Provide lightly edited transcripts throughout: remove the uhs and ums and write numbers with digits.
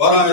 12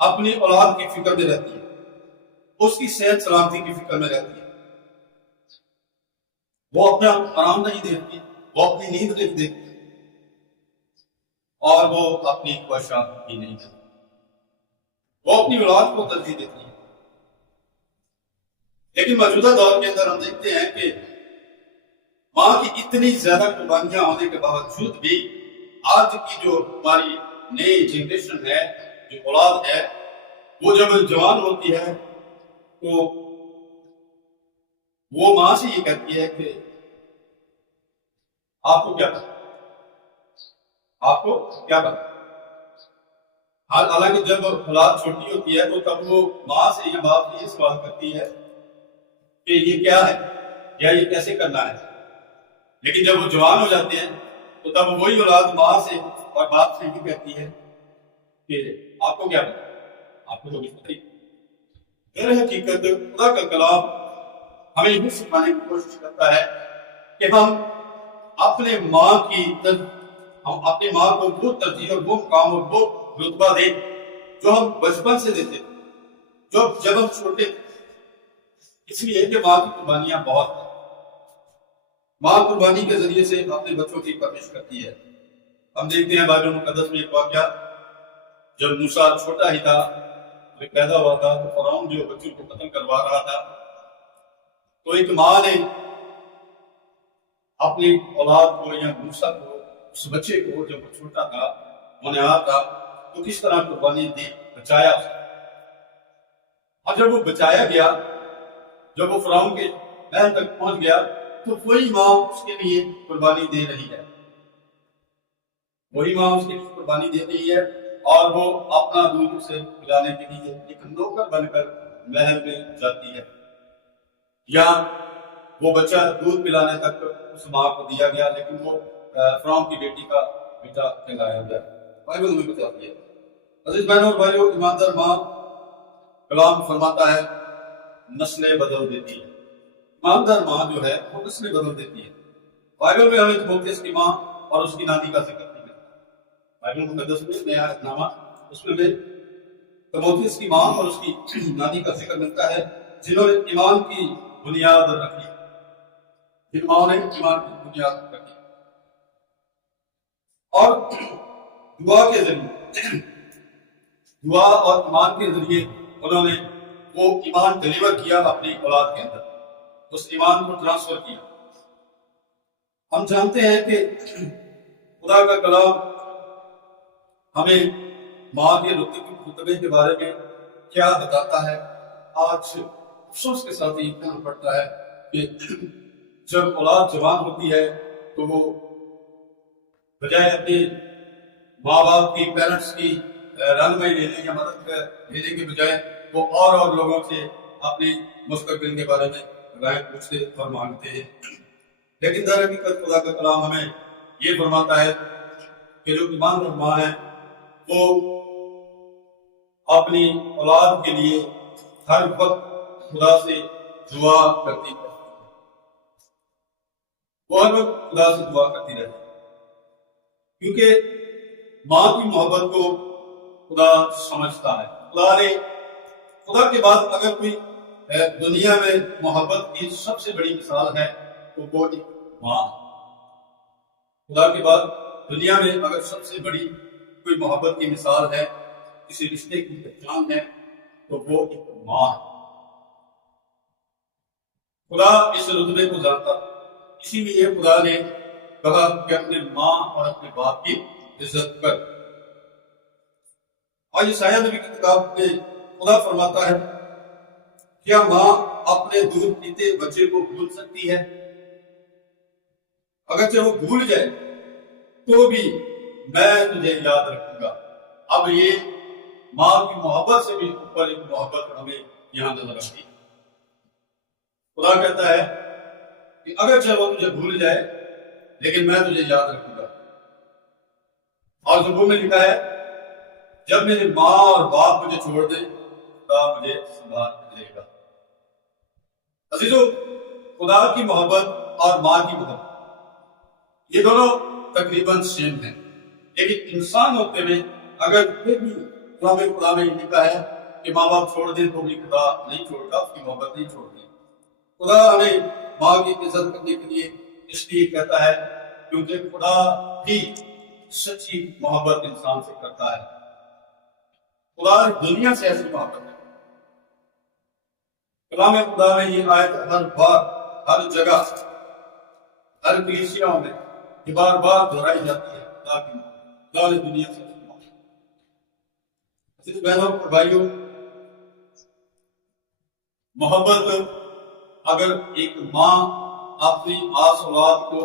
اپنی اولاد کی فکر میں رہتی ہے، اس کی صحت سلامتی کی فکر میں رہتی ہے، وہ اپنا آرام نہیں دیکھتی، وہ اپنی نیند نہیں دیکھتی، اور وہ اپنی خواہشات بھی نہیں دیکھتی، وہ اپنی اولاد کو ترجیح دیتی ہے۔ لیکن موجودہ دور کے اندر ہم دیکھتے ہیں کہ ماں کی اتنی زیادہ قربانیاں ہونے کے باوجود بھی آج کی جو ہماری نئی جنریشن ہے، جو اولاد ہے، وہ جب جوان ہوتی ہے تو وہ ماں سے یہ کہتی ہے کہ آپ کو کیا پتا، آپ کو کیا پتا۔ حالانکہ جب اولاد چھوٹی ہوتی ہے تو تب وہ ماں سے یا باپ سے یہ سوال کرتی ہے کہ یہ کیا ہے یا یہ کیسے کرنا ہے۔ لیکن جب وہ جوان ہو جاتے ہیں تو تب وہی اولاد ماں سے اور باپ سے یہ کہتی ہے کہ آپ کو کیا پتا، آپ کو تو کچھ پتہ ہی۔ در حقیقت خدا کا کلام ہمیں یہ سکھانے کی کوشش کرتا ہے کہ ہم اپنے ماں ہم اپنی ماں کو وہ ترجیح اور وہ مقام اور وہ رتبہ دیں جو ہم بچپن سے دیتے جب ہم چھوٹے تھے، اس لیے کہ ماں کی قربانیاں بہت ہیں۔ ماں قربانی کے ذریعے سے اپنے بچوں کی پرورش کرتی ہے۔ ہم دیکھتے ہیں بائبل مقدس میں ایک واقعہ، جب موسیٰ چھوٹا ہی تھا، پیدا ہوا تھا، تو فرعون جو بچوں کو قتل کروا رہا تھا، تو ایک ماں نے اپنی اولاد کو یا موسیٰ کو، اس بچے کو جب وہ چھوٹا تھا، منہار تھا، تو کس طرح قربانی دی، بچایا اسے۔ اور جب وہ بچایا گیا، جب وہ فرعون کے محل تک پہنچ گیا، تو وہی ماں اس کے لیے قربانی دے رہی ہے، وہی ماں اس کے لیے قربانی دے رہی ہے، اور وہ اپنا دودھ اسے پلانے کے لیے ایک نوکر بن کر محل میں جاتی ہے، یا وہ بچہ دودھ پلانے تک اس ماں کو دیا گیا، لیکن وہ فرعون کی بیٹی کا بیٹا کہلایا گیا۔ بائبل میں بتاتی ہے۔ عزیز بہنوں اور بھائیوں، ایماندار ماں، کلام فرماتا ہے، نسلیں بدل دیتی ہے۔ ایماندار ماں جو ہے وہ نسلیں بدل دیتی ہے۔ بائبل میں ہمیں تimotheus کی ماں اور اس کی نانی کا ذکر نہیں ملتا۔ بائبل مقدس میں نیا عہدنامہ، اس میں تimotheus کی ماں اور اس کی نانی کا ذکر ملتا ہے، جنہوں نے ایمان کی بنیاد رکھی، جن ماں نے ایمان کی بنیاد رکھی، اور دعا کے ذریعے، دعا اور ایمان کے ذریعے انہوں نے وہ ایمان ڈیلیور کیا اپنی اولاد کے اندر، اس ایمان کو ٹرانسفر کیا۔ ہم جانتے ہیں کہ خدا کا کلام ہمیں ماں کے رتبے کے بارے میں کیا بتاتا ہے۔ آج افسوس کے ساتھ یہ کہنا پڑتا ہے کہ جب اولاد جوان ہوتی ہے تو وہ بجائے اپنے ماں باپ کی، پیرنٹس کی رہنمائی لینے یا مدد لینے کے بجائے وہ اور لوگوں سے اپنی مستقبل کے بارے میں رائے پوچھتے اور مانگتے ہیں۔ لیکن در حقیقت خدا کا کلام ہمیں یہ فرماتا ہے کہ جو ایماندار ماں ہے وہ اپنی اولاد کے لیے ہر وقت خدا سے دعا کرتی ہے، وہ ہر وقت خدا سے دعا کرتی رہتی ہے، کیونکہ ماں کی محبت کو خدا سمجھتا ہے۔ خدا کے بعد اگر کوئی دنیا میں محبت کی سب سے بڑی مثال ہے تو وہ ایک ماں۔ خدا کے بعد دنیا میں اگر سب سے بڑی کوئی محبت کی مثال ہے، کسی رشتے کی پہچان ہے، تو وہ ایک ماں ہے۔ خدا اس رتبے کو جانتا، اسی لیے خدا نے کہا کہ اپنے ماں اور اپنے باپ کی عزت کر۔ اور یسایہ نبی کی کتاب میں خدا فرماتا ہے، کیا ماں اپنے دودھ پیتے بچے کو بھول سکتی ہے؟ اگرچہ وہ بھول جائے تو بھی میں تجھے یاد رکھوں گا۔ اب یہ ماں کی محبت سے بھی اوپر ایک محبت ہمیں یہاں نظر آتی ہے۔ خدا کہتا ہے کہ اگرچہ وہ تجھے بھول جائے لیکن میں تجھے یاد رکھوں گا۔ اور زبور میں لکھا ہے، جب میرے ماں اور باپ مجھے چھوڑ دیں خدا مجھے سنبھال لے گا۔ عزیزو، خدا کی محبت اور ماں کی محبت یہ دونوں تقریباً سیم ہیں، لیکن انسان ہوتے ہوئے اگر پھر بھی کلام خدا میں لکھا ہے کہ ماں باپ چھوڑ دیں تو بھی خدا نہیں چھوڑتا، اس کی محبت نہیں چھوڑتی۔ خدا ہمیں ماں کی عزت کرنے کے لیے اس لیے کہتا ہے کیونکہ خدا بھی سچی محبت انسان سے کرتا ہے۔ خدا دنیا سے ایسی محبت ہے۔ کلام خدا میں یہ آیت ہر بار، ہر جگہ، ہر کلیسیاؤں میں یہ بار بار دہرائی جاتی ہے۔ خدا کی محبت، خدا نے دنیا سے ایسی محبت۔ عزیز بہنوں اور بھائیوں، محبت اگر ایک ماں اپنی آس اولاد کو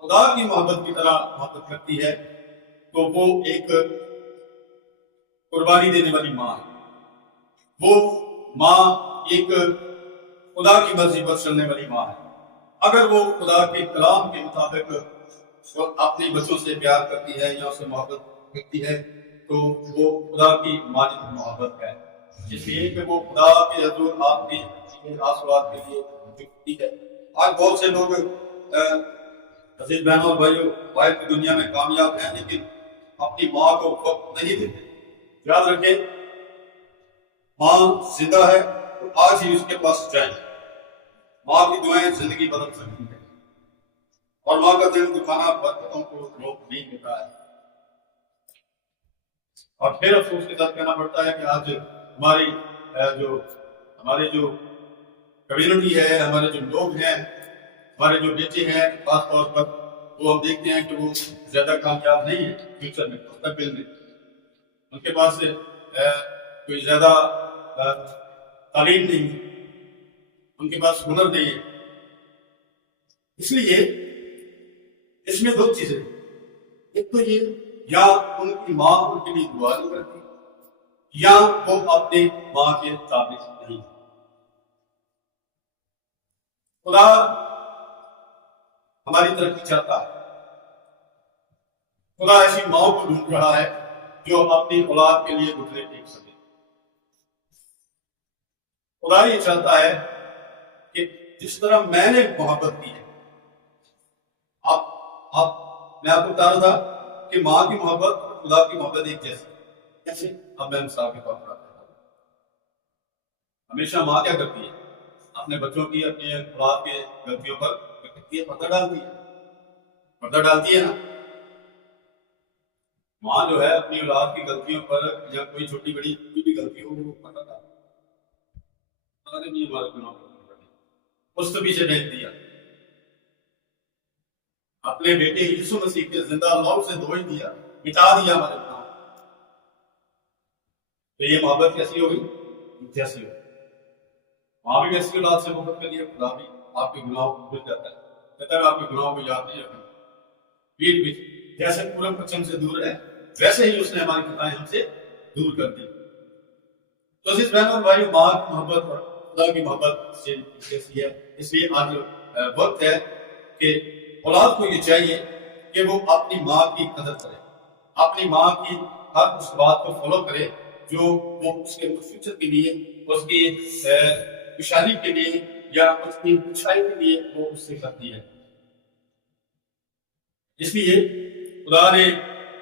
خدا کی محبت کی طرح محبت کرتی ہے تو وہ ایک قربانی دینے والی ماں ہے۔ وہ ماں ایک خدا کی مرضی پر چلنے والی ماں ہے۔ اگر وہ خدا کے کلام کے مطابق اپنے بچوں سے پیار کرتی ہے یا اسے محبت کرتی ہے تو وہ خدا کی مانند محبت ہے، اس لیے کہ وہ خدا کے حضور آپ کی آس اولاد کے لیے جھکتی ہے۔ آج بہت سے لوگ عزیز بہنوں اور بھائیوں باہر کی دنیا میں کامیاب ہیں لیکن اپنی ماں کو وقت نہیں دیتے۔ یاد رکھیں، ماں زندہ ہے تو آج ہی اس کے پاس جائیں۔ ماں کی دعائیں زندگی بدل سکتی ہیں اور ماں کا دل دکھانا برکتوں کو روک نہیں دیتا ہے۔ اور پھر افسوس کے ساتھ کہنا پڑتا ہے کہ آج ہمارے جو کمیونٹی ہے، ہمارے جو لوگ ہیں، ہمارے جو بیٹے ہیں، خاص طور پر وہ ہم دیکھتے ہیں کہ وہ زیادہ کامیاب نہیں ہے فیوچر میں، مستقبل میں۔ ان کے پاس کوئی زیادہ تعلیم نہیں ہے، ان کے پاس ہنر نہیں ہے۔ اس لیے اس میں دو چیزیں، ایک تو یہ یا ان کی ماں ان کے لیے دعا نہیں کرتی یا وہ اپنے ماں کے تابع نہیں۔ خدا ہماری ترقی چاہتا ہے۔ خدا ایسی ماں کو ڈھونڈ رہا ہے جو اپنی اولاد کے لیے گھٹنے ٹیک سکے۔ خدا یہ چاہتا ہے کہ جس طرح میں نے محبت کی ہے، میں آپ کو بتا رہا تھا کہ ماں کی محبت اور خدا کی محبت ایک جیسی کیسے؟ اب میں مثال کے طور پر آپ کو ہمیشہ ماں کیا کرتی ہے؟ اپنے بچوں کی، اپنے اولاد کے غلطیوں پر پردہ ڈالتی ہے، پردہ ڈالتی ہے نا۔ ماں جو ہے اپنی اولاد کی غلطیوں پر یا کوئی چھوٹی بڑی کوئی بھی غلطی ہو وہ پردہ ڈالتی ہے، اس کو پیچھے ڈھیک دیا۔ اپنے بیٹے یسوع مسیح کے زندہ موت سے دھوئی دیا، مٹا دیا ہمارے گناہ۔ تو یہ محبت کیسی ہوگی؟ جیسی ہوگی۔ ماں بھی ویسی اولاد سے محبت کریے، خدا بھی آپ کے گناہوں کو بھول جاتا ہے، کہتا ہے آپ کے گناہوں کو یاد نہیں رکھنا۔ پیٹ پیچھے جیسے پورم پچھم سے دور ہے ویسے ہی اس نے ہماری خطائیں ہم سے دور کر دی۔ تو عزیز بہنوں اور بھائیوں، ماں کی محبت اور خدا کی محبت سے کیسی ہے؟ اس لیے آج وقت ہے کہ اولاد کو یہ چاہیے کہ وہ اپنی ماں کی قدر کرے، اپنی ماں کی ہر اس بات کو فالو کرے جو وہ اس کے فیوچر کے لیے، اس کی خوشحالی کے لیے یا اس کی اچھائی کے لیے وہ اس سے کرتی ہے۔ اس لیے خدا نے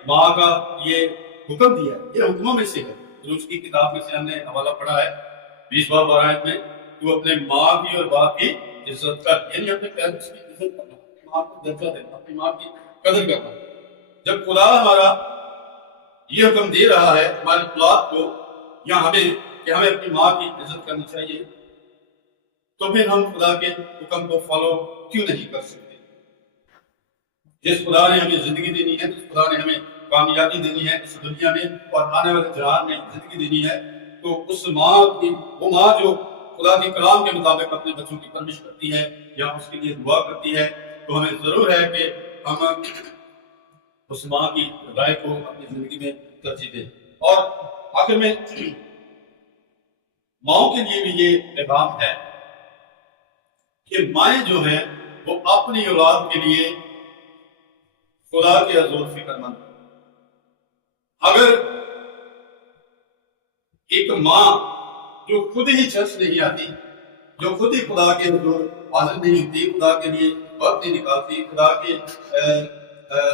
ماں کا یہ حکم دیا ہے، یہ حکموں میں سے ہے۔ روز کی کتاب میں سے ہم نے حوالہ پڑھا ہے 20 باب 12 آیت میں، تو اپنے ماں کی اور باپ کی عزت کر، یعنی اپنے پیرنٹس کی عزت کرنا، ماں کو درجہ دینا، اپنی ماں کی قدر کرنا۔ جب خدا ہمارا یہ حکم دے رہا ہے ہماری اولاد کو یا ہمیں کہ ہمیں اپنی ماں کی عزت کرنی چاہیے، تو پھر ہم خدا کے حکم کو فالو کیوں نہیں کر سکتے؟ جس خدا نے ہمیں زندگی دینی ہے، جس خدا نے ہمیں کامیابی دینی ہے اس دنیا میں اور آنے والے جہان میں زندگی دینی ہے، تو اس ماں کی، وہ ماں جو خدا کے کلام کے مطابق اپنے بچوں کی پرورش کرتی ہے یا اس کے لیے دعا کرتی ہے، تو ہمیں ضرور ہے کہ ہم اس ماں کی رائے کو اپنی زندگی میں ترجیح دیں۔ اور آخر میں ماؤں کے لیے بھی یہ پیغام ہے کہ مائیں جو ہیں وہ اپنی اولاد کے لیے خدا کے حضور فکر مند۔ اگر ایک ماں جو خود ہی چرچ نہیں آتی، جو خود ہی خدا کے حضور حاضر نہیں ہوتی، خدا کے لیے وقت نہیں نکالتی، خدا کے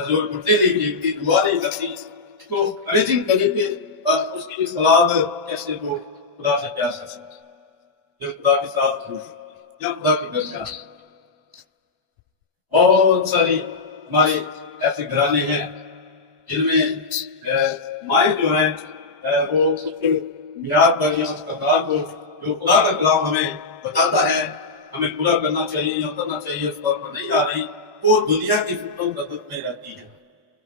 حضور گھٹنے نہیں ٹیکتی، دعا نہیں کرتی، تو امیجنگ کریے کہ اس کی اولاد کیسے وہ خدا سے پیار کر سکتے ہیں جو خدا کے ساتھ یا خدا کے گھر میں آتے ہیں۔ بہت ساری ہمارے ایسے گھرانے ہیں جن میں مائیں جو ہیں وہ اس کے معیار پر یا اس کردار کو جو خدا کا کلام ہمیں بتاتا ہے ہمیں پورا کرنا چاہیے یا کرنا چاہیے اس طور پر نہیں آ رہی، وہ دنیا کی فکر و ردت میں رہتی ہے،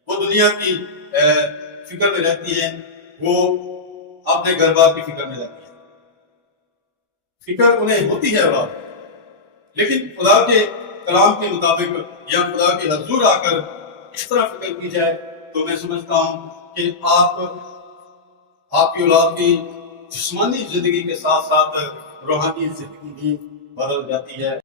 وہ دنیا کی فکر میں رہتی ہے، وہ اپنے گھر بار کی فکر میں رہتی ہے۔ فکر انہیں ہوتی ہے اولاد، لیکن خدا کے کلام کے مطابق یا خدا کے حضور آ کر اس طرح فکر کی جائے تو میں سمجھتا ہوں کہ آپ کی اولاد کی جسمانی زندگی کے ساتھ ساتھ روحانی زندگی بھی بدل جاتی ہے۔